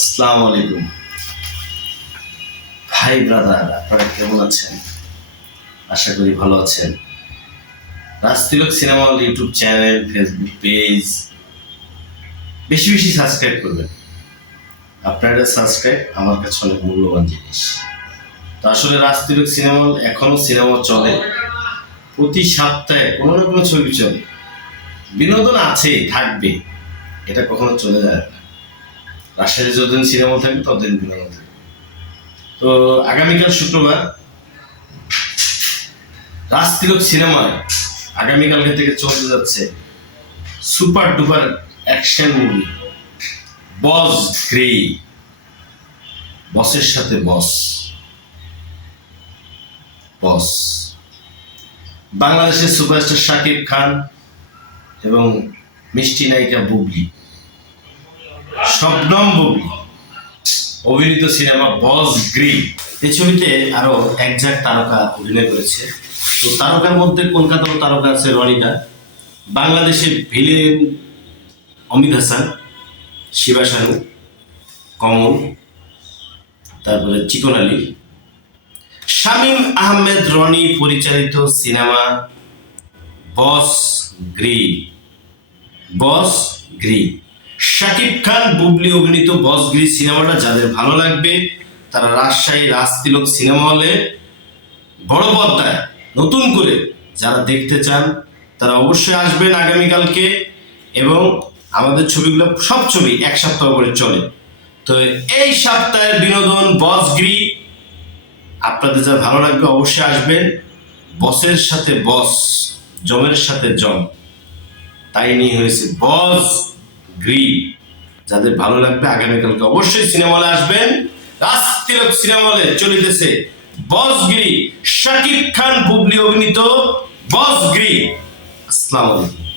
আসসালামু আলাইকুম ভাই ব্রাদার, আপনারা কেমন আছেন? আশা করি ভালো আছেন। Rajtilak cinema hall YouTube channel, Facebook page বেশি বেশি সাবস্ক্রাইব করবেন। আপনারা সাবস্ক্রাইব আমার কাছে অনেক মূল্যবান জিনিস। তো আসলে রাজতিলক সিনেমা হল এখনো সিনেমা চলে, প্রতি সপ্তাহে কোনো না কোনো ছবি চলে, বিনোদন আছে, থাকবে, এটা কখনো চলে যায় না। রাজশাহী যতদিন সিনেমা থাকবে ততদিন বিনোদন থাকবে। তো আগামীকাল শুক্রবার রাজতিলক সিনেমায় আগামীকালকে থেকে চলতে যাচ্ছে সুপার ডুপার অ্যাকশন মুভি বস গ্রে। বসের সাথে বস বস বাংলাদেশের সুপারস্টার শাকিব খান এবং মিষ্টি নায়িকা বুবলি, শবনম বুবলি অভিনীত সিনেমা বস গ্রে। এই ছবিতে আরো একঝাঁক তারকা অভিনয় করেছে। তো তারকার মধ্যে কলকাতার তারকা আছে রনিতা, বাংলাদেশের ভিলেন অমিত হাসান, শিবা শানু, কমল, তারপরে চিকন আলী, শামীম আহমেদ রনি পরিচালিত সিনেমা বস গ্রি। বস গ্রি, শাকিব খান বুবলি অভিনীত বস গ্রি সিনেমাটা যাদের ভালো লাগবে তারা রাজশাহী রাজতিলক সিনেমা হলে বড় পর্দায় নতুন করে যারা দেখতে চান তারা অবশ্যই আসবেন আগামীকালকে। এবং আমাদের ছবিগুলো সব ছবি এক সপ্তাহ করে চলে। তো এই সপ্তাহের বিনোদন বস গ্রি, আপনাদের যা ভালো লাগবে অবশ্যই আসবেন। বসের সাথে বস, জমের সাথে জম, তাই নিয়ে হয়েছে বস গ্রি। যাদের ভালো লাগবে আগামীকালকে অবশ্যই সিনেমা হলে আসবেন। রাজতিলক সিনেমা হলে চলিতেছে বস গ্রি, শাকিব খান বুবলি অভিনীত বস গ্রি। আসসালামু আলাইকুম।